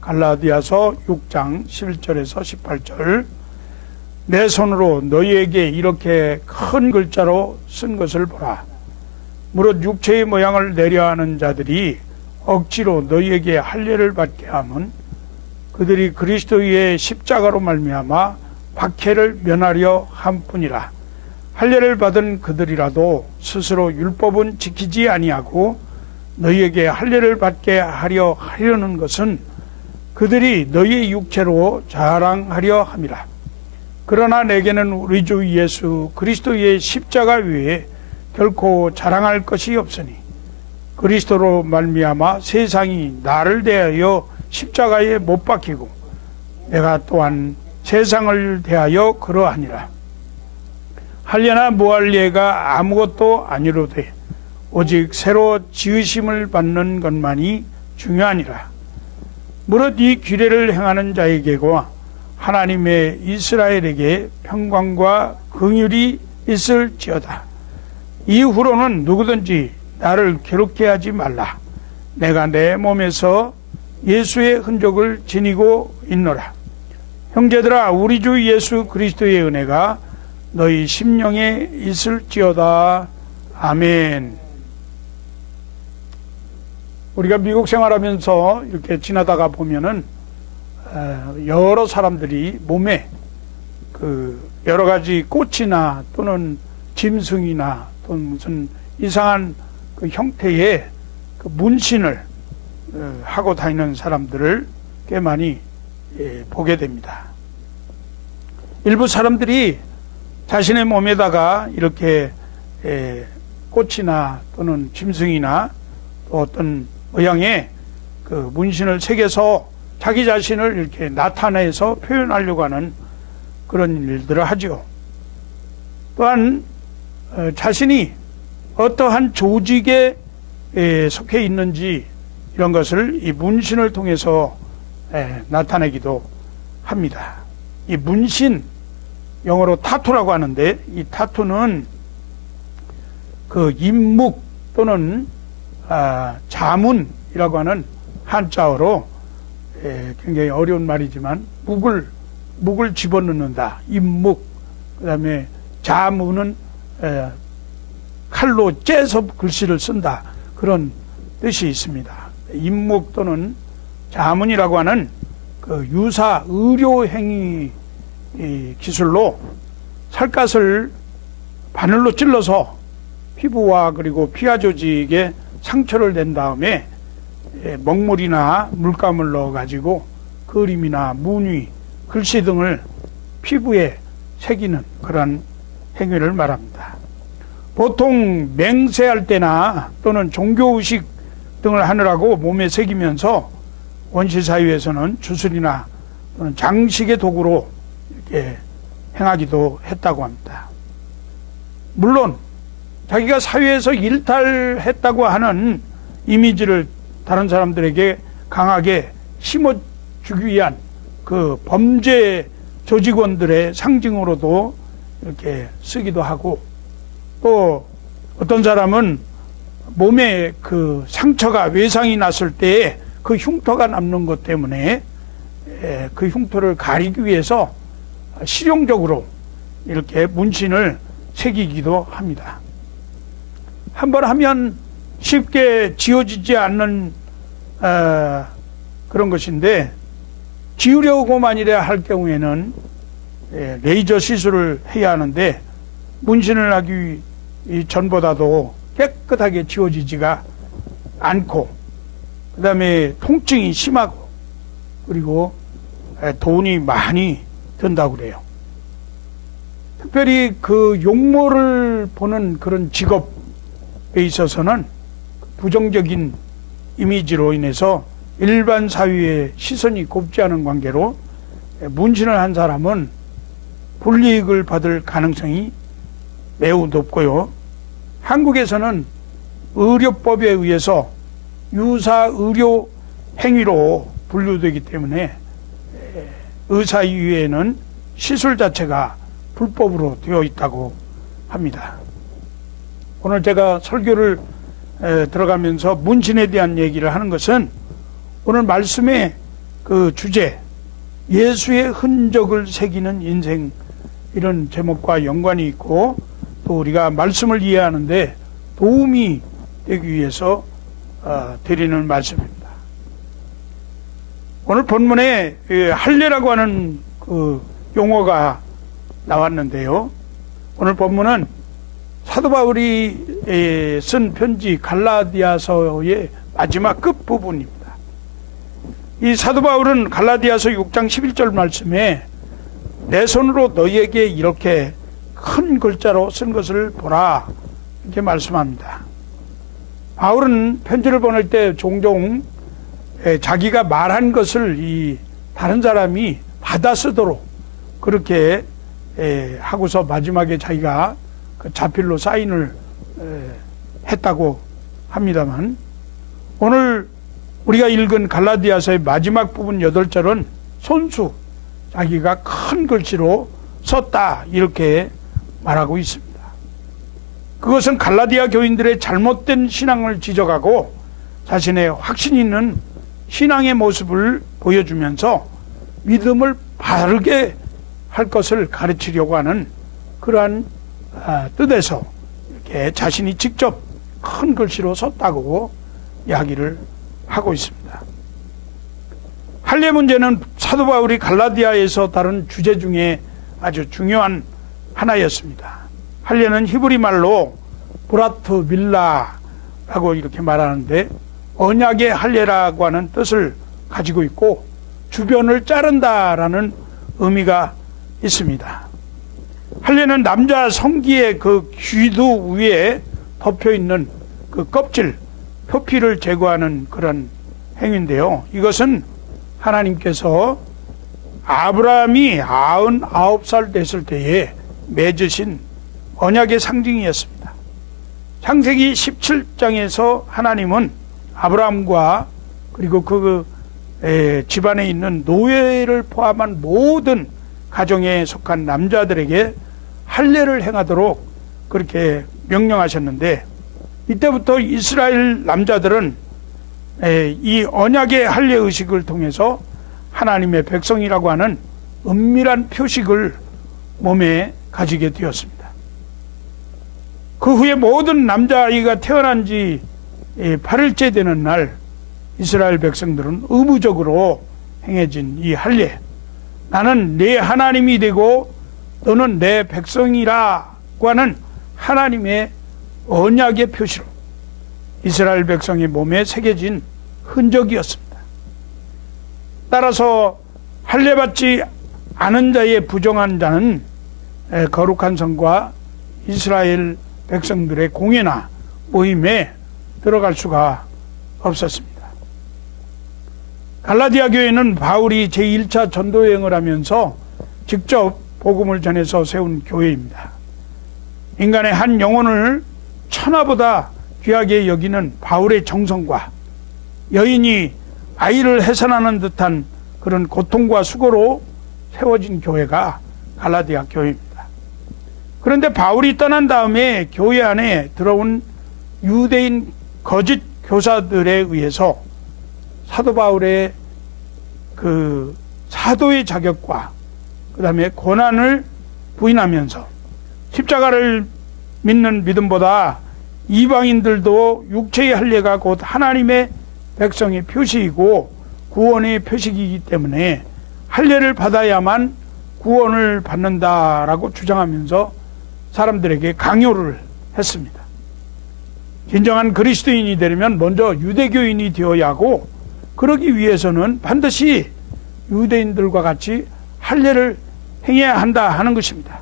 갈라디아서 6장 11절에서 18절. 내 손으로 너희에게 이렇게 큰 글자로 쓴 것을 보라. 무릇 육체의 모양을 내려하는 자들이 억지로 너희에게 할례를 받게 하면 그들이 그리스도의 십자가로 말미암아 박해를 면하려 함뿐이라. 할례를 받은 그들이라도 스스로 율법은 지키지 아니하고 너희에게 할례를 받게 하려는 것은 그들이 너희의 육체로 자랑하려 함이라. 그러나 내게는 우리 주 예수 그리스도의 십자가 외에 결코 자랑할 것이 없으니 그리스도로 말미암아 세상이 나를 대하여 십자가에 못 박히고 내가 또한 세상을 대하여 그러하니라. 할례나 무할례가 아무것도 아니로되 오직 새로 지으심을 받는 것만이 중요하니라. 무릇 이 규례를 행하는 자에게와 하나님의 이스라엘에게 평강과 긍휼이 있을지어다. 이후로는 누구든지 나를 괴롭게 하지 말라. 내가 내 몸에서 예수의 흔적을 지니고 있노라. 형제들아, 우리 주 예수 그리스도의 은혜가 너희 심령에 있을지어다. 아멘. 우리가 미국 생활하면서 이렇게 지나다가 보면은 여러 사람들이 몸에 그 여러 가지 꽃이나 또는 짐승이나 또는 무슨 이상한 그 형태의 그 문신을 하고 다니는 사람들을 꽤 많이 보게 됩니다. 일부 사람들이 자신의 몸에다가 이렇게 꽃이나 또는 짐승이나 또 어떤 모양의 그 문신을 새겨서 자기 자신을 이렇게 나타내서 표현하려고 하는 그런 일들을 하죠. 또한 자신이 어떠한 조직에 속해 있는지 이런 것을 이 문신을 통해서 나타내기도 합니다. 이 문신, 영어로 타투라고 하는데 이 타투는 그 임묵 또는 자문이라고 하는 한자어로 굉장히 어려운 말이지만 묵을 집어넣는다. 임묵. 그 다음에 자문은 칼로 째서 글씨를 쓴다. 그런 뜻이 있습니다. 임묵 또는 자문이라고 하는 그 유사 의료 행위 기술로 살갗을 바늘로 찔러서 피부와 그리고 피하 조직에 상처를 낸 다음에 먹물이나 물감을 넣어가지고 그림이나 무늬, 글씨 등을 피부에 새기는 그런 행위를 말합니다. 보통 맹세할 때나 또는 종교의식 등을 하느라고 몸에 새기면서 원시사회에서는 주술이나 또는 장식의 도구로 이렇게 행하기도 했다고 합니다. 물론 자기가 사회에서 일탈했다고 하는 이미지를 다른 사람들에게 강하게 심어주기 위한 그 범죄 조직원들의 상징으로도 이렇게 쓰기도 하고, 또 어떤 사람은 몸에 그 상처가 외상이 났을 때에 그 흉터가 남는 것 때문에 그 흉터를 가리기 위해서 실용적으로 이렇게 문신을 새기기도 합니다. 한번 하면 쉽게 지워지지 않는 그런 것인데, 지우려고 만일에 할 경우에는 레이저 시술을 해야 하는데 문신을 하기 전보다도 깨끗하게 지워지지가 않고, 그 다음에 통증이 심하고, 그리고 돈이 많이 든다고 그래요. 특별히 그 용모를 보는 그런 직업에 있어서는 부정적인 이미지로 인해서 일반 사회의 시선이 곱지 않은 관계로 문신을 한 사람은 불이익을 받을 가능성이 매우 높고요. 한국에서는 의료법에 의해서 유사 의료 행위로 분류되기 때문에 의사 이외에는 시술 자체가 불법으로 되어 있다고 합니다. 오늘 제가 설교를 들어가면서 문신에 대한 얘기를 하는 것은 오늘 말씀에 그 주제, 예수의 흔적을 새기는 인생, 이런 제목과 연관이 있고 또 우리가 말씀을 이해하는데 도움이 되기 위해서 드리는 말씀입니다. 오늘 본문에 할례라고 하는 그 용어가 나왔는데요. 오늘 본문은 사도 바울이 쓴 편지 갈라디아서의 마지막 끝부분입니다. 이 사도 바울은 갈라디아서 6장 11절 말씀에 내 손으로 너희에게 이렇게 큰 글자로 쓴 것을 보라, 이렇게 말씀합니다. 바울은 편지를 보낼 때 종종 자기가 말한 것을 이 다른 사람이 받아 쓰도록 그렇게 하고서 마지막에 자기가 그 자필로 사인을 했다고 합니다만, 오늘 우리가 읽은 갈라디아서의 마지막 부분 8절은 손수, 자기가 큰 글씨로 썼다, 이렇게 말하고 있습니다. 그것은 갈라디아 교인들의 잘못된 신앙을 지적하고 자신의 확신 있는 신앙의 모습을 보여주면서 믿음을 바르게 할 것을 가르치려고 하는 그러한 뜻에서 이렇게 자신이 직접 큰 글씨로 썼다고 이야기를 하고 있습니다. 할례 문제는 사도 바울이 갈라디아에서 다룬 주제 중에 아주 중요한 하나였습니다. 할례는 히브리 말로 브라트 밀라라고 이렇게 말하는데 언약의 할례라고 하는 뜻을 가지고 있고 주변을 자른다라는 의미가 있습니다. 할례는 남자 성기의 그 귀두 위에 덮여 있는 그 껍질, 표피를 제거하는 그런 행위인데요. 이것은 하나님께서 아브라함이 99살 됐을 때에 맺으신 언약의 상징이었습니다. 창세기 17장에서 하나님은 아브라함과 그리고 그 집안에 있는 노예를 포함한 모든 가정에 속한 남자들에게 할례를 행하도록 그렇게 명령하셨는데, 이때부터 이스라엘 남자들은 이 언약의 할례 의식을 통해서 하나님의 백성이라고 하는 은밀한 표식을 몸에 가지게 되었습니다. 그 후에 모든 남자아이가 태어난 지 8일째 되는 날 이스라엘 백성들은 의무적으로 행해진 이 할례, 나는 내 하나님이 되고 너는 내 백성이라고 하는 하나님의 언약의 표시로 이스라엘 백성의 몸에 새겨진 흔적이었습니다. 따라서 할례받지 않은 자의 부정한 자는 거룩한 성과 이스라엘 백성들의 공예나 모임에 들어갈 수가 없었습니다. 갈라디아 교회는 바울이 제1차 전도여행을 하면서 직접 복음을 전해서 세운 교회입니다. 인간의 한 영혼을 천하보다 귀하게 여기는 바울의 정성과 여인이 아이를 해산하는 듯한 그런 고통과 수고로 세워진 교회가 갈라디아 교회입니다. 그런데 바울이 떠난 다음에 교회 안에 들어온 유대인 거짓 교사들에 의해서 사도 바울의 그 사도의 자격과 그 다음에 고난을 부인하면서 십자가를 믿는 믿음보다 이방인들도 육체의 할례가 곧 하나님의 백성의 표시이고 구원의 표식이기 때문에 할례를 받아야만 구원을 받는다라고 주장하면서 사람들에게 강요를 했습니다. 진정한 그리스도인이 되려면 먼저 유대교인이 되어야 하고, 그러기 위해서는 반드시 유대인들과 같이 할례를 행해야 한다 하는 것입니다.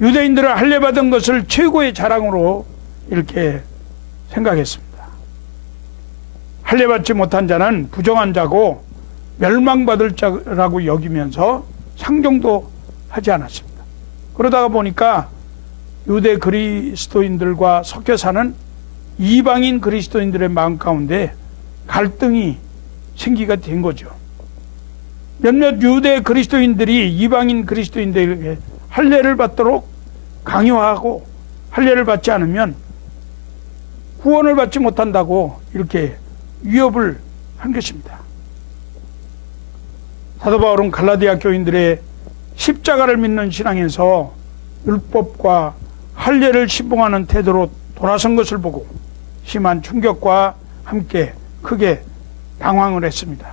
유대인들은 할례 받은 것을 최고의 자랑으로 이렇게 생각했습니다. 할례 받지 못한 자는 부정한 자고 멸망받을 자라고 여기면서 상종도 하지 않았습니다. 그러다가 보니까 유대 그리스도인들과 섞여 사는 이방인 그리스도인들의 마음 가운데 갈등이 생기게 된 거죠. 몇몇 유대 그리스도인들이 이방인 그리스도인들에게 할례를 받도록 강요하고 할례를 받지 않으면 구원을 받지 못한다고 이렇게 위협을 한 것입니다. 사도 바울은 갈라디아 교인들의 십자가를 믿는 신앙에서 율법과 할례를 신봉하는 태도로 돌아선 것을 보고 심한 충격과 함께 크게 당황을 했습니다.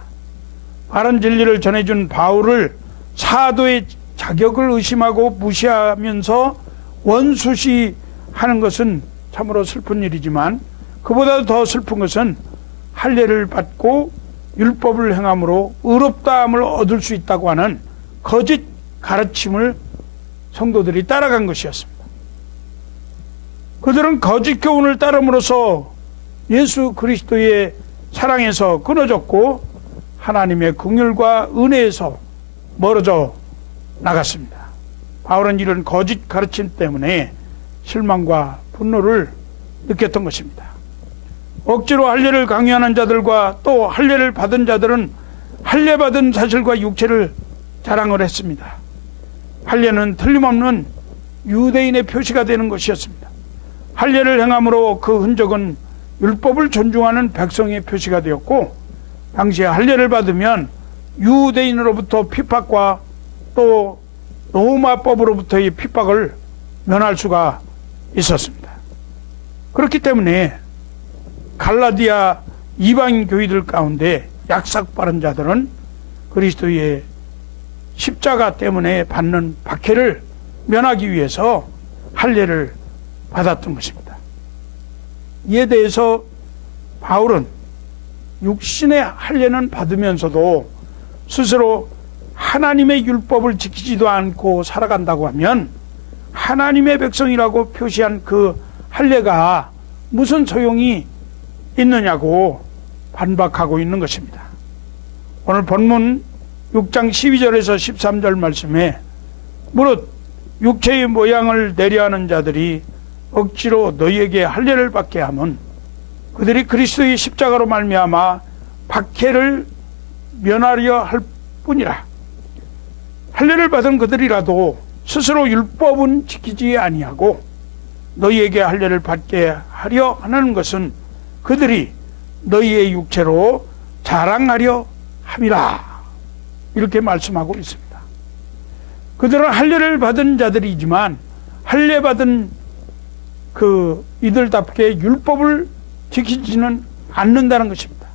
바른 진리를 전해준 바울을 사도의 자격을 의심하고 무시하면서 원수시하는 것은 참으로 슬픈 일이지만, 그보다 더 슬픈 것은 할례를 받고 율법을 행함으로 의롭다함을 얻을 수 있다고 하는 거짓 가르침을 성도들이 따라간 것이었습니다. 그들은 거짓 교훈을 따름으로써 예수 그리스도의 사랑에서 끊어졌고 하나님의 긍휼과 은혜에서 멀어져 나갔습니다. 바울은 이런 거짓 가르침 때문에 실망과 분노를 느꼈던 것입니다. 억지로 할례를 강요하는 자들과 또 할례를 받은 자들은 할례 받은 사실과 육체를 자랑을 했습니다. 할례는 틀림없는 유대인의 표시가 되는 것이었습니다. 할례를 행함으로 그 흔적은 율법을 존중하는 백성의 표시가 되었고, 당시에 할례를 받으면 유대인으로부터 핍박과 또 로마법으로부터의 핍박을 면할 수가 있었습니다. 그렇기 때문에 갈라디아 이방인 교회들 가운데 약삭 빠른 자들은 그리스도의 십자가 때문에 받는 박해를 면하기 위해서 할례를 받았던 것입니다. 이에 대해서 바울은 육신의 할례는 받으면서도 스스로 하나님의 율법을 지키지도 않고 살아간다고 하면 하나님의 백성이라고 표시한 그 할례가 무슨 소용이 있느냐고 반박하고 있는 것입니다. 오늘 본문 6장 12절에서 13절 말씀에 무릇 육체의 모양을 내려하는 자들이 억지로 너희에게 할례를 받게 하면 그들이 그리스도의 십자가로 말미암아 박해를 면하려 할 뿐이라. 할례를 받은 그들이라도 스스로 율법은 지키지 아니하고 너희에게 할례를 받게 하려 하는 것은 그들이 너희의 육체로 자랑하려 함이라. 이렇게 말씀하고 있습니다. 그들은 할례를 받은 자들이지만 할례 받은 그 이들답게 율법을 지키지는 않는다는 것입니다.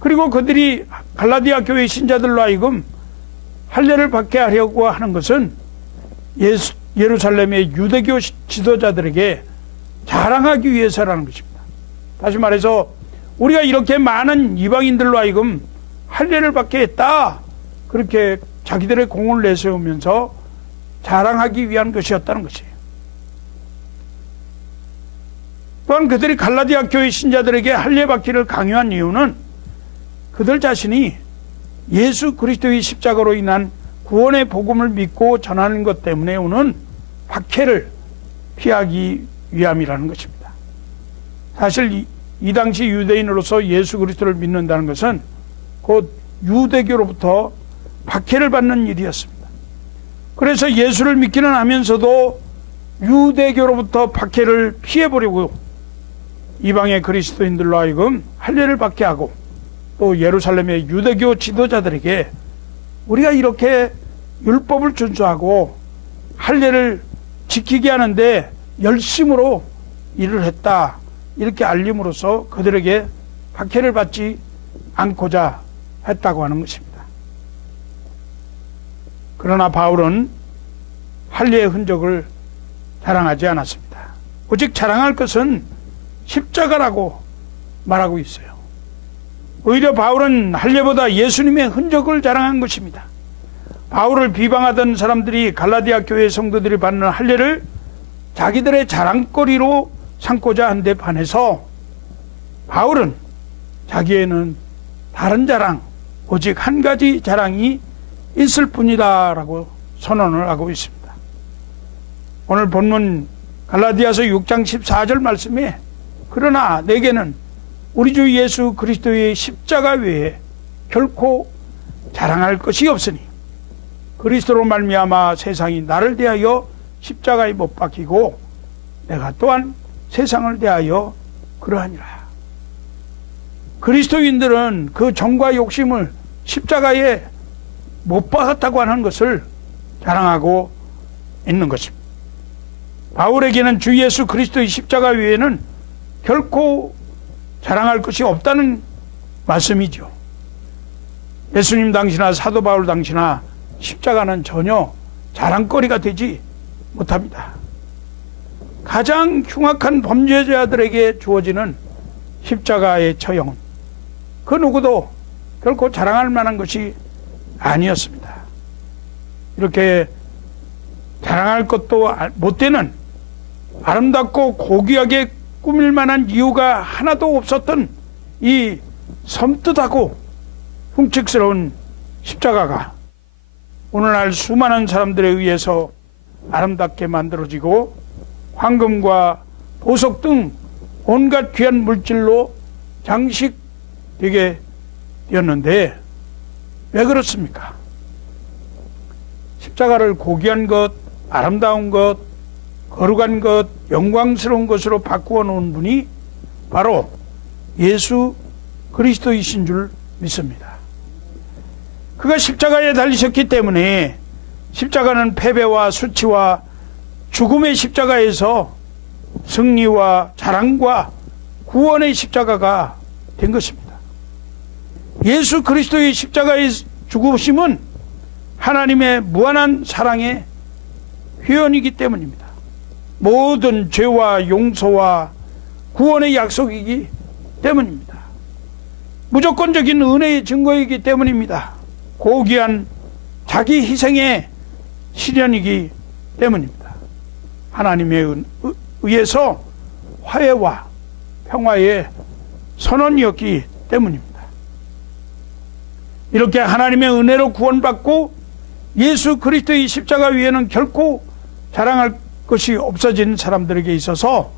그리고 그들이 갈라디아 교회 신자들로 하여금 할례를 받게 하려고 하는 것은 예루살렘의 유대교 지도자들에게 자랑하기 위해서라는 것입니다. 다시 말해서 우리가 이렇게 많은 이방인들로 하여금 할례를 받게 했다, 그렇게 자기들의 공을 내세우면서 자랑하기 위한 것이었다는 것이에요. 또한 그들이 갈라디아 교회 신자들에게 할례 받기를 강요한 이유는 그들 자신이 예수 그리스도의 십자가로 인한 구원의 복음을 믿고 전하는 것 때문에 오는 박해를 피하기 위함이라는 것입니다. 사실 이 당시 유대인으로서 예수 그리스도를 믿는다는 것은 곧 유대교로부터 박해를 받는 일이었습니다. 그래서 예수를 믿기는 하면서도 유대교로부터 박해를 피해보려고 이방의 그리스도인들로 하여금 할례를 받게 하고 또 예루살렘의 유대교 지도자들에게 우리가 이렇게 율법을 준수하고 할례를 지키게 하는데 열심으로 일을 했다, 이렇게 알림으로써 그들에게 박해를 받지 않고자 했다고 하는 것입니다. 그러나 바울은 할례의 흔적을 자랑하지 않았습니다. 오직 자랑할 것은 십자가라고 말하고 있어요. 오히려 바울은 할례보다 예수님의 흔적을 자랑한 것입니다. 바울을 비방하던 사람들이 갈라디아 교회 성도들이 받는 할례를 자기들의 자랑거리로 삼고자 한 데 반해서 바울은 자기에는 다른 자랑, 오직 한 가지 자랑이 있을 뿐이다 라고 선언을 하고 있습니다. 오늘 본문 갈라디아서 6장 14절 말씀에 그러나 내게는 우리 주 예수 그리스도의 십자가 외에 결코 자랑할 것이 없으니 그리스도로 말미암아 세상이 나를 대하여 십자가에 못 박히고 내가 또한 세상을 대하여 그러하니라. 그리스도인들은 그 정과 욕심을 십자가에 못 박았다고 하는 것을 자랑하고 있는 것입니다. 바울에게는 주 예수 그리스도의 십자가 외에는 결코 자랑할 것이 없다는 말씀이죠. 예수님 당시나 사도 바울 당시나 십자가는 전혀 자랑거리가 되지 못합니다. 가장 흉악한 범죄자들에게 주어지는 십자가의 처형은 그 누구도 결코 자랑할 만한 것이 아니었습니다. 이렇게 자랑할 것도 못 되는 아름답고 고귀하게 꾸밀 만한 이유가 하나도 없었던 이 섬뜩하고 흉측스러운 십자가가 오늘날 수많은 사람들에 의해서 아름답게 만들어지고 황금과 보석 등 온갖 귀한 물질로 장식되게 되었는데 왜 그렇습니까? 십자가를 고귀한 것, 아름다운 것, 거룩한 것, 영광스러운 것으로 바꾸어 놓은 분이 바로 예수 그리스도이신 줄 믿습니다. 그가 십자가에 달리셨기 때문에 십자가는 패배와 수치와 죽음의 십자가에서 승리와 자랑과 구원의 십자가가 된 것입니다. 예수 그리스도의 십자가의 죽으심은 하나님의 무한한 사랑의 표현이기 때문입니다. 모든 죄와 용서와 구원의 약속이기 때문입니다. 무조건적인 은혜의 증거이기 때문입니다. 고귀한 자기 희생의 실현이기 때문입니다. 하나님에 의해서 화해와 평화의 선언이었기 때문입니다. 이렇게 하나님의 은혜로 구원받고 예수 그리스도의 십자가 위에는 결코 자랑할 것이 없어진 사람들에게 있어서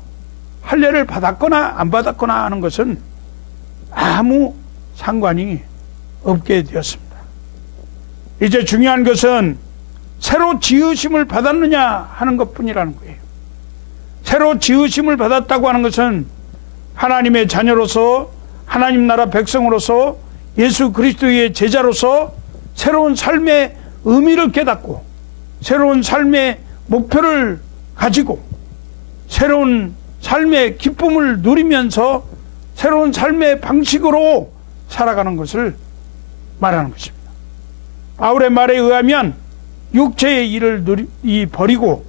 할례를 받았거나 안 받았거나 하는 것은 아무 상관이 없게 되었습니다. 이제 중요한 것은 새로 지으심을 받았느냐 하는 것뿐이라는 거예요. 새로 지으심을 받았다고 하는 것은 하나님의 자녀로서 하나님 나라 백성으로서 예수 그리스도의 제자로서 새로운 삶의 의미를 깨닫고 새로운 삶의 목표를 가지고 새로운 삶의 기쁨을 누리면서 새로운 삶의 방식으로 살아가는 것을 말하는 것입니다. 바울의 말에 의하면 육체의 일을 버리고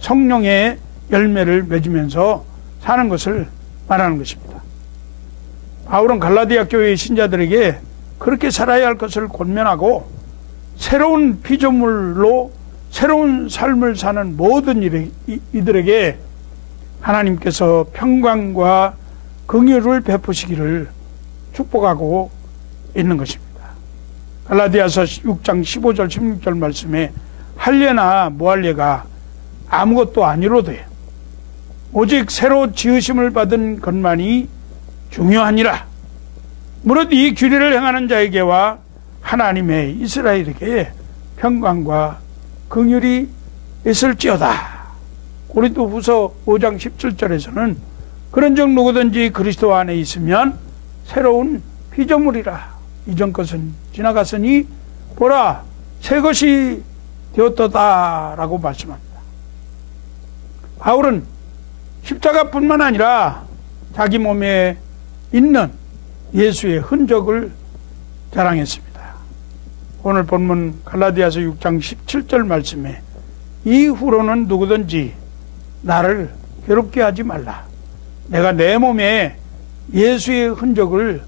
성령의 열매를 맺으면서 사는 것을 말하는 것입니다. 바울은 갈라디아 교회의 신자들에게 그렇게 살아야 할 것을 권면하고 새로운 피조물로 새로운 삶을 사는 모든 이들에게 하나님께서 평강과 긍휼을 베푸시기를 축복하고 있는 것입니다. 갈라디아서 6장 15절 16절 말씀에 할례나 무할례가 아무것도 아니로되 오직 새로 지으심을 받은 것만이 중요하니라. 무릇 이 규례를 행하는 자에게와 하나님의 이스라엘에게 평강과 긍휼이 있을지어다. 고린도후서 5장 17절에서는 그런즉 누구든지 그리스도 안에 있으면 새로운 피조물이라. 이전 것은 지나갔으니 보라 새 것이 되었도다라고 말씀합니다. 바울은 십자가뿐만 아니라 자기 몸에 있는 예수의 흔적을 자랑했습니다. 오늘 본문 갈라디아서 6장 17절 말씀에 이후로는 누구든지 나를 괴롭게 하지 말라. 내가 내 몸에 예수의 흔적을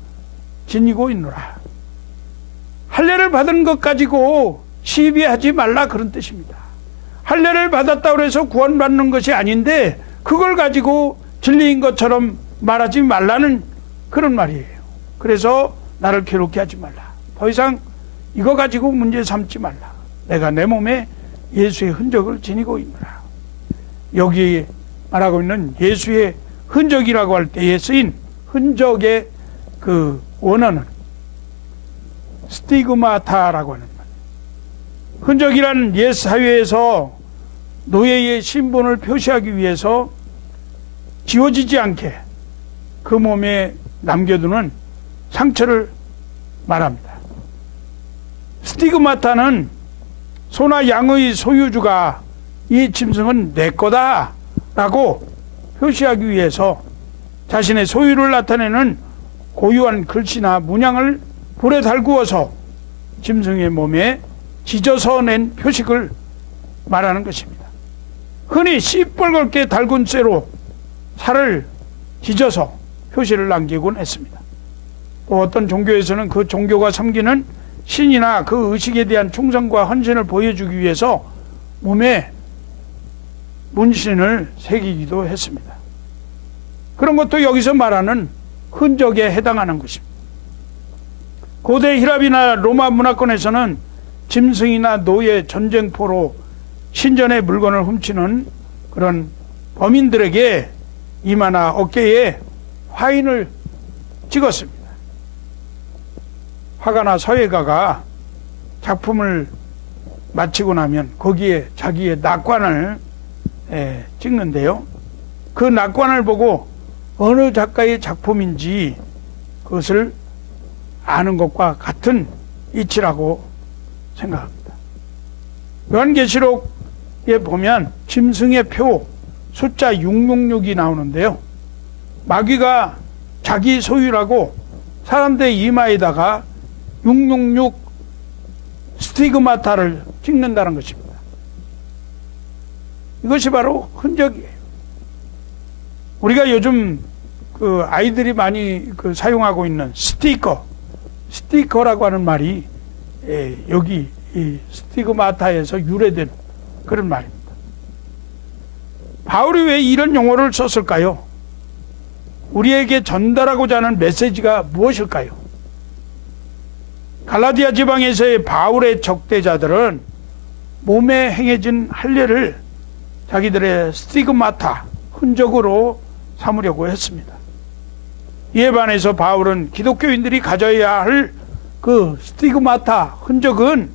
지니고 있노라. 할례를 받은 것 가지고 시비하지 말라 그런 뜻입니다. 할례를 받았다고 해서 구원받는 것이 아닌데 그걸 가지고 진리인 것처럼 말하지 말라는 그런 말이에요. 그래서 나를 괴롭게 하지 말라. 더 이상 이거 가지고 문제 삼지 말라. 내가 내 몸에 예수의 흔적을 지니고 있노라. 여기 말하고 있는 예수의 흔적이라고 할 때에 쓰인 흔적의 그 원어는 스티그마타라고 하는 말. 흔적이란 옛 사회에서 노예의 신분을 표시하기 위해서 지워지지 않게 그 몸에 남겨두는 상처를 말합니다. 스티그마타는 소나 양의 소유주가 이 짐승은 내 거다 라고 표시하기 위해서 자신의 소유를 나타내는 고유한 글씨나 문양을 불에 달구어서 짐승의 몸에 지져서 낸 표식을 말하는 것입니다. 흔히 시뻘겋게 달군 쇠로 살을 지져서 표시를 남기곤 했습니다. 또 어떤 종교에서는 그 종교가 섬기는 신이나 그 의식에 대한 충성과 헌신을 보여주기 위해서 몸에 문신을 새기기도 했습니다. 그런 것도 여기서 말하는 흔적에 해당하는 것입니다. 고대 히랍이나 로마 문화권에서는 짐승이나 노예, 전쟁포로 신전의 물건을 훔치는 그런 범인들에게 이마나 어깨에 화인을 찍었습니다. 화가나 서예가가 작품을 마치고 나면 거기에 자기의 낙관을 찍는데요. 그 낙관을 보고 어느 작가의 작품인지 그것을 아는 것과 같은 이치라고 생각합니다. 요한계시록에 보면 짐승의 표 숫자 666이 나오는데요. 마귀가 자기 소유라고 사람들 이마에다가 666 스티그마타를 찍는다는 것입니다. 이것이 바로 흔적이에요. 우리가 요즘 그 아이들이 많이 사용하고 있는 스티커라고 하는 말이 여기 이 스티그마타에서 유래된 그런 말입니다. 바울이 왜 이런 용어를 썼을까요? 우리에게 전달하고자 하는 메시지가 무엇일까요? 갈라디아 지방에서의 바울의 적대자들은 몸에 행해진 할례를 자기들의 스티그마타, 흔적으로 삼으려고 했습니다. 이에 반해서 바울은 기독교인들이 가져야 할 그 스티그마타, 흔적은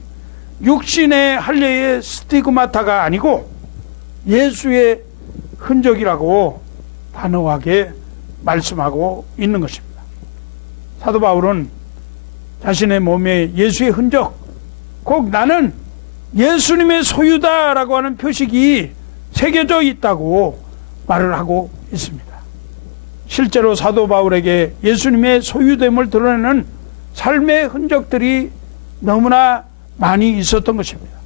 육신의 할례의 스티그마타가 아니고 예수의 흔적이라고 단호하게 말씀하고 있는 것입니다. 사도 바울은 자신의 몸에 예수의 흔적, 꼭 나는 예수님의 소유다라고 하는 표식이 새겨져 있다고 말을 하고 있습니다. 실제로 사도 바울에게 예수님의 소유됨을 드러내는 삶의 흔적들이 너무나 많이 있었던 것입니다.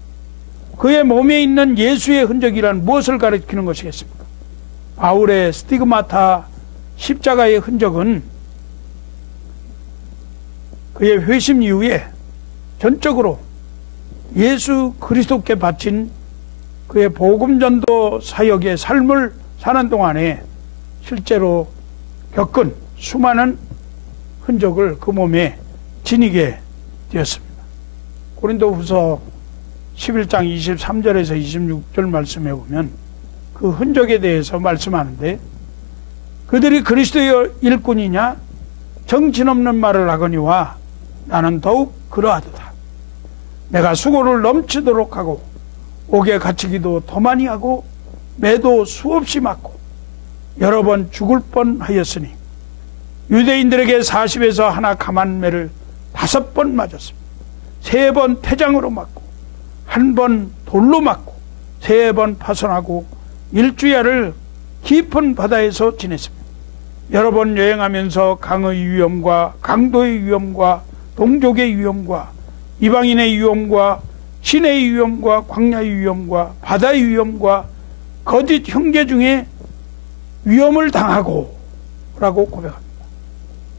그의 몸에 있는 예수의 흔적이란 무엇을 가리키는 것이겠습니까? 바울의 스티그마타, 십자가의 흔적은 그의 회심 이후에 전적으로 예수 그리스도께 바친 그의 복음전도 사역의 삶을 사는 동안에 실제로 겪은 수많은 흔적을 그 몸에 지니게 되었습니다. 고린도후서 11장 23절에서 26절 말씀해 보면 그 흔적에 대해서 말씀하는데, 그들이 그리스도의 일꾼이냐 정신없는 말을 하거니와 나는 더욱 그러하도다. 내가 수고를 넘치도록 하고 옥에 갇히기도 더 많이 하고 매도 수없이 맞고 여러 번 죽을 뻔하였으니 유대인들에게 40에서 하나 감한매를 5번 맞았습니다. 3번 태장으로 맞고 1번 돌로 맞고 3번 파손하고 1주야를 깊은 바다에서 지냈습니다. 여러 번 여행하면서 강의 위험과 강도의 위험과 동족의 위험과 이방인의 위험과 신의 위험과 광야의 위험과 바다의 위험과 거짓 형제 중에 위험을 당하고 라고 고백합니다.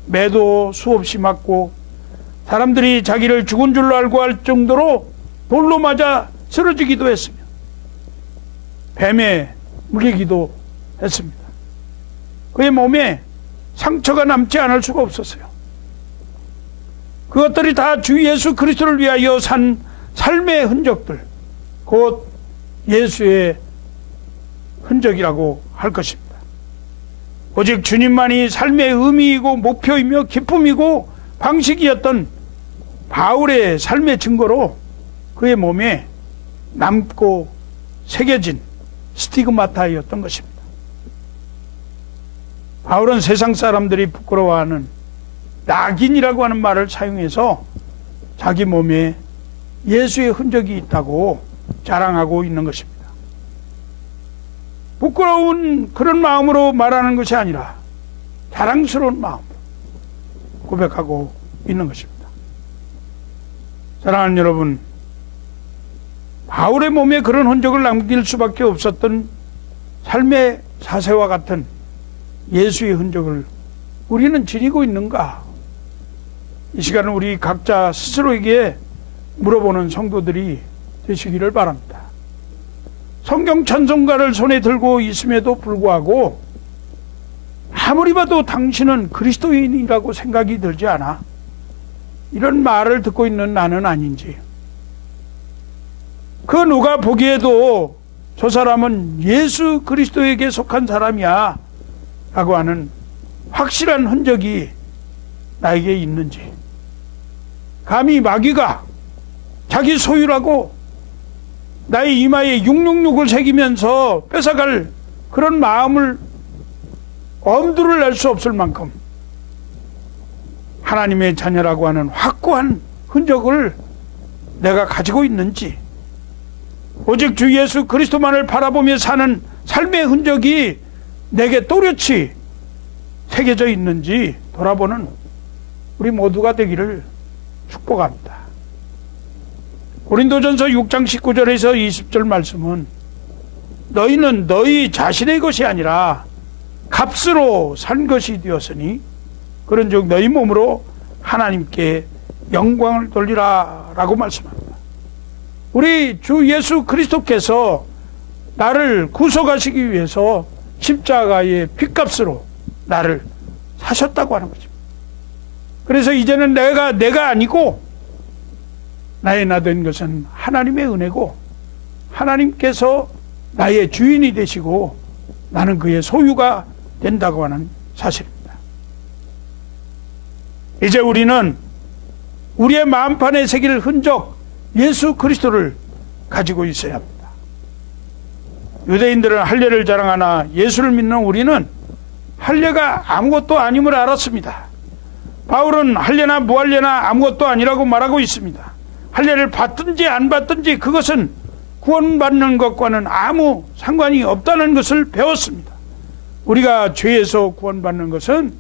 매도 수없이 맞고 사람들이 자기를 죽은 줄로 알고 할 정도로 돌로 맞아 쓰러지기도 했으며 뱀에 물리기도 했습니다. 그의 몸에 상처가 남지 않을 수가 없었어요. 그것들이 다 주 예수 그리스도를 위하여 산 삶의 흔적들, 곧 예수의 흔적이라고 할 것입니다. 오직 주님만이 삶의 의미이고 목표이며 기쁨이고 방식이었던 바울의 삶의 증거로 그의 몸에 남고 새겨진 스티그마타였던 것입니다. 바울은 세상 사람들이 부끄러워하는 낙인이라고 하는 말을 사용해서 자기 몸에 예수의 흔적이 있다고 자랑하고 있는 것입니다. 부끄러운 그런 마음으로 말하는 것이 아니라 자랑스러운 마음으로 고백하고 있는 것입니다. 사랑하는 여러분, 바울의 몸에 그런 흔적을 남길 수밖에 없었던 삶의 사세와 같은 예수의 흔적을 우리는 지니고 있는가? 이 시간은 우리 각자 스스로에게 물어보는 성도들이 되시기를 바랍니다. 성경 찬송가를 손에 들고 있음에도 불구하고 아무리 봐도 당신은 그리스도인이라고 생각이 들지 않아? 이런 말을 듣고 있는 나는 아닌지, 그 누가 보기에도 저 사람은 예수 그리스도에게 속한 사람이야 라고 하는 확실한 흔적이 나에게 있는지, 감히 마귀가 자기 소유라고 나의 이마에 666을 새기면서 뺏어갈 그런 마음을 엄두를 낼 수 없을 만큼 하나님의 자녀라고 하는 확고한 흔적을 내가 가지고 있는지, 오직 주 예수 그리스도만을 바라보며 사는 삶의 흔적이 내게 또렷이 새겨져 있는지 돌아보는 우리 모두가 되기를 축복합니다. 고린도전서 6장 19절에서 20절 말씀은 너희는 너희 자신의 것이 아니라 값으로 산 것이 되었으니 그런즉 너희 몸으로 하나님께 영광을 돌리라 라고 말씀합니다. 우리 주 예수 그리스도께서 나를 구속하시기 위해서 십자가의 핏값으로 나를 사셨다고 하는 것입니다. 그래서 이제는 내가 아니고 나의 나 된 것은 하나님의 은혜고, 하나님께서 나의 주인이 되시고 나는 그의 소유가 된다고 하는 사실입니다. 이제 우리는 우리의 마음판에 새길 흔적 예수 그리스도를 가지고 있어야 합니다. 유대인들은 할례를 자랑하나 예수를 믿는 우리는 할례가 아무것도 아님을 알았습니다. 바울은 할례나 무할례나 아무것도 아니라고 말하고 있습니다. 할례를 받든지 안 받든지 그것은 구원받는 것과는 아무 상관이 없다는 것을 배웠습니다. 우리가 죄에서 구원받는 것은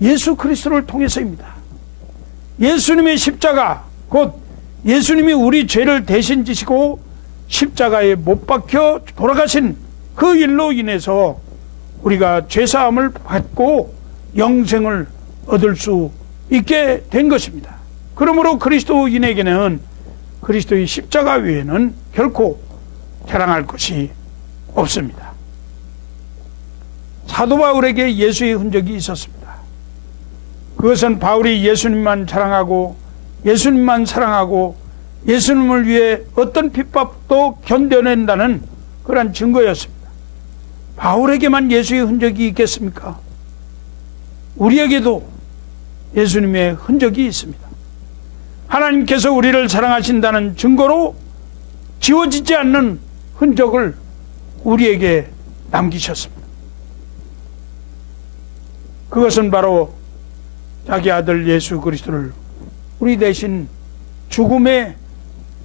예수 그리스도를 통해서입니다. 예수님의 십자가, 곧 예수님이 우리 죄를 대신 지시고 십자가에 못 박혀 돌아가신 그 일로 인해서 우리가 죄사함을 받고 영생을 얻을 수 있게 된 것입니다. 그러므로 그리스도인에게는 그리스도의 십자가 외에는 결코 자랑할 것이 없습니다. 사도 바울에게 예수의 흔적이 있었습니다. 그것은 바울이 예수님만 자랑하고 예수님만 사랑하고 예수님을 위해 어떤 핍박도 견뎌낸다는 그런 증거였습니다. 바울에게만 예수의 흔적이 있겠습니까? 우리에게도 예수님의 흔적이 있습니다. 하나님께서 우리를 사랑하신다는 증거로 지워지지 않는 흔적을 우리에게 남기셨습니다. 그것은 바로 자기 아들 예수 그리스도를 우리 대신 죽음에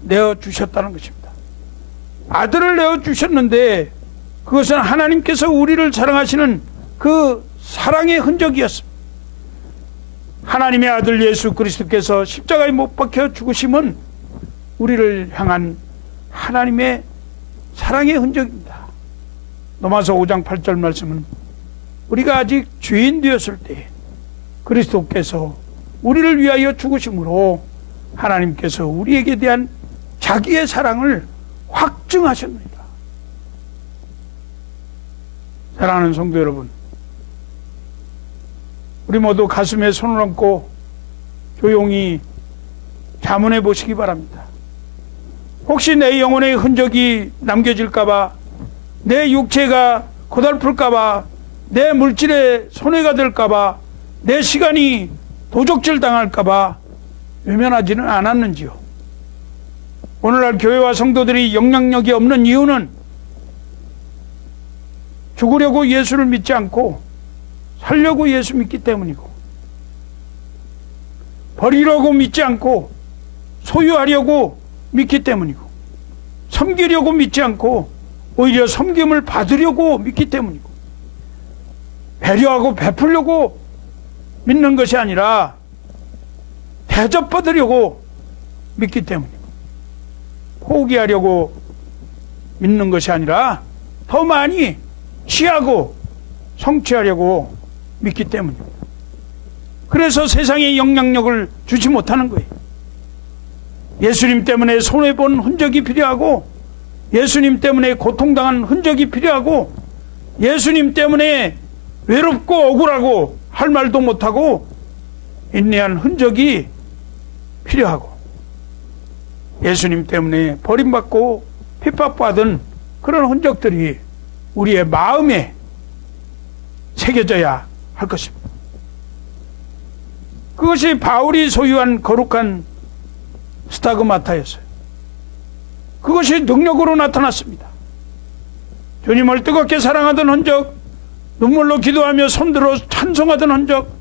내어주셨다는 것입니다. 아들을 내어주셨는데 그것은 하나님께서 우리를 사랑하시는 그 사랑의 흔적이었습니다. 하나님의 아들 예수 그리스도께서 십자가에 못 박혀 죽으심은 우리를 향한 하나님의 사랑의 흔적입니다. 로마서 5장 8절 말씀은 우리가 아직 죄인 되었을 때 그리스도께서 우리를 위하여 죽으심으로 하나님께서 우리에게 대한 자기의 사랑을 확증하셨습니다. 사랑하는 성도 여러분, 우리 모두 가슴에 손을 얹고 조용히 자문해 보시기 바랍니다. 혹시 내 영혼의 흔적이 남겨질까봐, 내 육체가 고달플까봐, 내 물질에 손해가 될까봐, 내 시간이 도적질 당할까봐 외면하지는 않았는지요? 오늘날 교회와 성도들이 영향력이 없는 이유는 죽으려고 예수를 믿지 않고 살려고 예수 믿기 때문이고, 버리려고 믿지 않고 소유하려고 믿기 때문이고, 섬기려고 믿지 않고 오히려 섬김을 받으려고 믿기 때문이고, 배려하고 베풀려고 믿는 것이 아니라 대접받으려고 믿기 때문이고, 포기하려고 믿는 것이 아니라 더 많이 취하고 성취하려고 믿기 때문입니다. 그래서 세상에 영향력을 주지 못하는 거예요. 예수님 때문에 손해본 흔적이 필요하고, 예수님 때문에 고통당한 흔적이 필요하고, 예수님 때문에 외롭고 억울하고 할 말도 못하고 인내한 흔적이 필요하고, 예수님 때문에 버림받고 핍박받은 그런 흔적들이 우리의 마음에 새겨져야 할 것입니다. 그것이 바울이 소유한 거룩한 스타그마타였어요. 그것이 능력으로 나타났습니다. 주님을 뜨겁게 사랑하던 흔적, 눈물로 기도하며 손들어 찬송하던 흔적,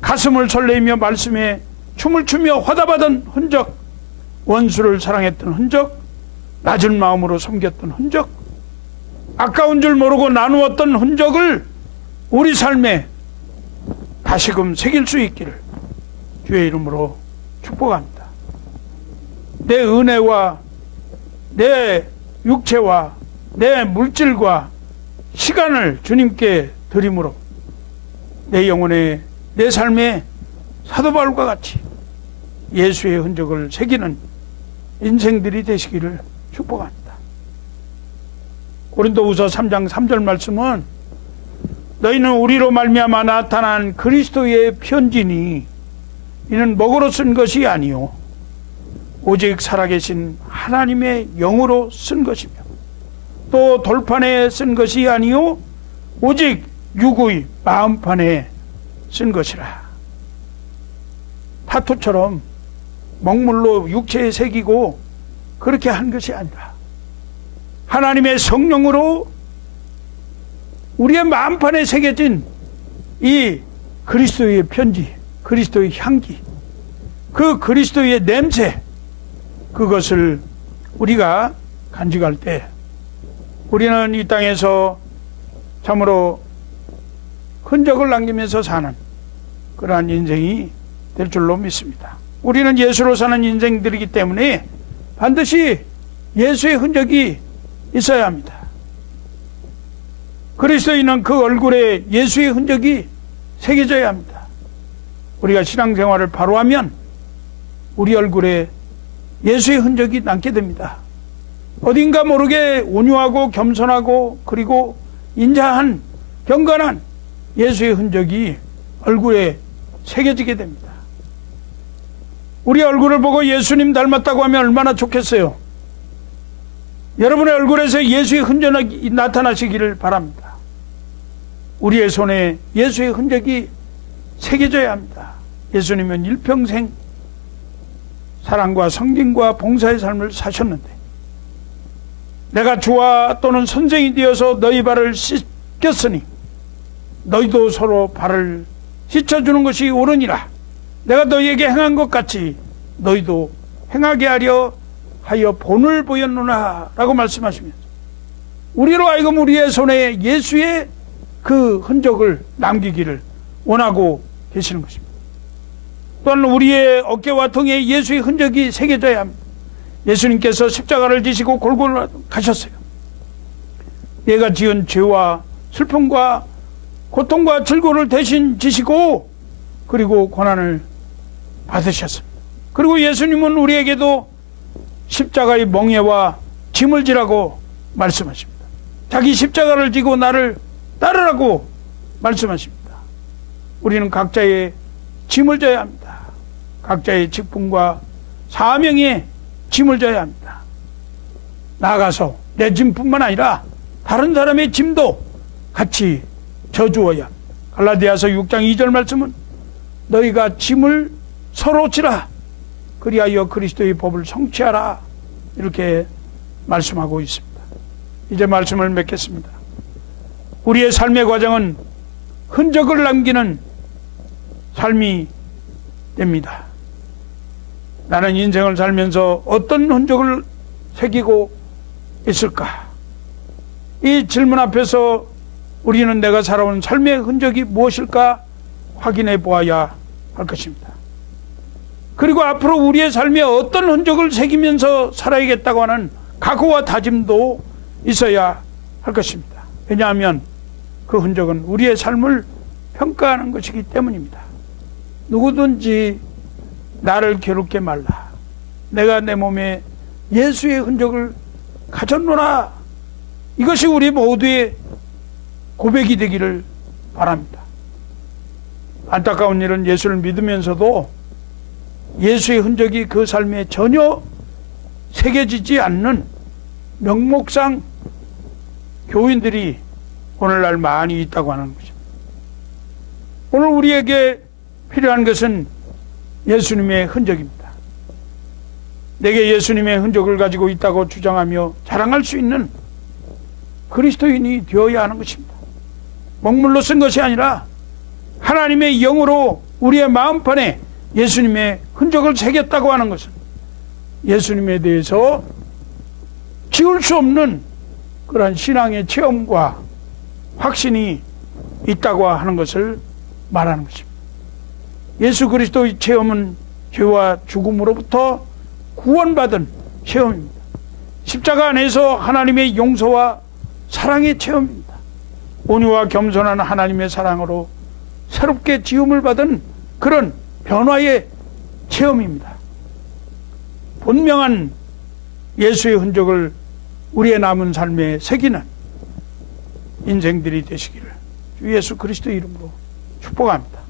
가슴을 설레이며 말씀에 춤을 추며 화답하던 흔적, 원수를 사랑했던 흔적, 낮은 마음으로 섬겼던 흔적, 아까운 줄 모르고 나누었던 흔적을 우리 삶에 다시금 새길 수 있기를 주의 이름으로 축복합니다. 내 은혜와 내 육체와 내 물질과 시간을 주님께 드림으로 내 영혼에, 내 삶에 사도 바울과 같이 예수의 흔적을 새기는 인생들이 되시기를 축복합니다. 고린도후서 3장 3절 말씀은 너희는 우리로 말미암아 나타난 그리스도의 편지니 이는 먹으로 쓴 것이 아니요 오직 살아계신 하나님의 영으로 쓴 것이며 또 돌판에 쓴 것이 아니요 오직 육의 마음판에 쓴 것이라. 타투처럼 먹물로 육체에 새기고 그렇게 한 것이 아니라 하나님의 성령으로 우리의 마음판에 새겨진 이 그리스도의 편지, 그리스도의 향기, 그 그리스도의 냄새, 그것을 우리가 간직할 때 우리는 이 땅에서 참으로 흔적을 남기면서 사는 그러한 인생이 될 줄로 믿습니다. 우리는 예수로 사는 인생들이기 때문에 반드시 예수의 흔적이 있어야 합니다. 그리스도인은 그 얼굴에 예수의 흔적이 새겨져야 합니다. 우리가 신앙생활을 바로 하면 우리 얼굴에 예수의 흔적이 남게 됩니다. 어딘가 모르게 온유하고 겸손하고 그리고 인자한 경건한 예수의 흔적이 얼굴에 새겨지게 됩니다. 우리 얼굴을 보고 예수님 닮았다고 하면 얼마나 좋겠어요. 여러분의 얼굴에서 예수의 흔적이 나타나시기를 바랍니다. 우리의 손에 예수의 흔적이 새겨져야 합니다. 예수님은 일평생 사랑과 섬김과 봉사의 삶을 사셨는데 내가 주와 또는 선생이 되어서 너희 발을 씻겼으니 너희도 서로 발을 씻어주는 것이 옳으니라. 내가 너희에게 행한 것 같이 너희도 행하게 하여 본을 보였노라 라고 말씀하시면서 우리로 하여금 우리의 손에 예수의 그 흔적을 남기기를 원하고 계시는 것입니다. 또한 우리의 어깨와 등에 예수의 흔적이 새겨져야 합니다. 예수님께서 십자가를 지시고 골고루 가셨어요. 내가 지은 죄와 슬픔과 고통과 즐거움을 대신 지시고 그리고 고난을 받으셨습니다. 그리고 예수님은 우리에게도 십자가의 멍에와 짐을 지라고 말씀하십니다. 자기 십자가를 지고 나를 따르라고 말씀하십니다. 우리는 각자의 짐을 져야 합니다. 각자의 직분과 사명에 짐을 져야 합니다. 나아가서 내 짐뿐만 아니라 다른 사람의 짐도 같이 져주어야 합니다. 갈라디아서 6장 2절 말씀은 너희가 짐을 서로 지라 그리하여 그리스도의 법을 성취하라 이렇게 말씀하고 있습니다. 이제 말씀을 맺겠습니다. 우리의 삶의 과정은 흔적을 남기는 삶이 됩니다. 나는 인생을 살면서 어떤 흔적을 새기고 있을까? 이 질문 앞에서 우리는 내가 살아온 삶의 흔적이 무엇일까 확인해 보아야 할 것입니다. 그리고 앞으로 우리의 삶에 어떤 흔적을 새기면서 살아야겠다고 하는 각오와 다짐도 있어야 할 것입니다. 왜냐하면 그 흔적은 우리의 삶을 평가하는 것이기 때문입니다. 누구든지 나를 괴롭게 말라. 내가 내 몸에 예수의 흔적을 가졌노라. 이것이 우리 모두의 고백이 되기를 바랍니다. 안타까운 일은 예수를 믿으면서도 예수의 흔적이 그 삶에 전혀 새겨지지 않는 명목상 교인들이 오늘날 많이 있다고 하는 것입니다. 오늘 우리에게 필요한 것은 예수님의 흔적입니다. 내게 예수님의 흔적을 가지고 있다고 주장하며 자랑할 수 있는 그리스도인이 되어야 하는 것입니다. 먹물로 쓴 것이 아니라 하나님의 영으로 우리의 마음판에 예수님의 흔적을 새겼다고 하는 것은 예수님에 대해서 지울 수 없는 그러한 신앙의 체험과 확신이 있다고 하는 것을 말하는 것입니다. 예수 그리스도의 체험은 죄와 죽음으로부터 구원받은 체험입니다. 십자가 안에서 하나님의 용서와 사랑의 체험입니다. 온유와 겸손한 하나님의 사랑으로 새롭게 지음을 받은 그런 변화의 체험입니다. 분명한 예수의 흔적을 우리의 남은 삶에 새기는 인생들이 되시기를 주 예수 그리스도의 이름으로 축복합니다.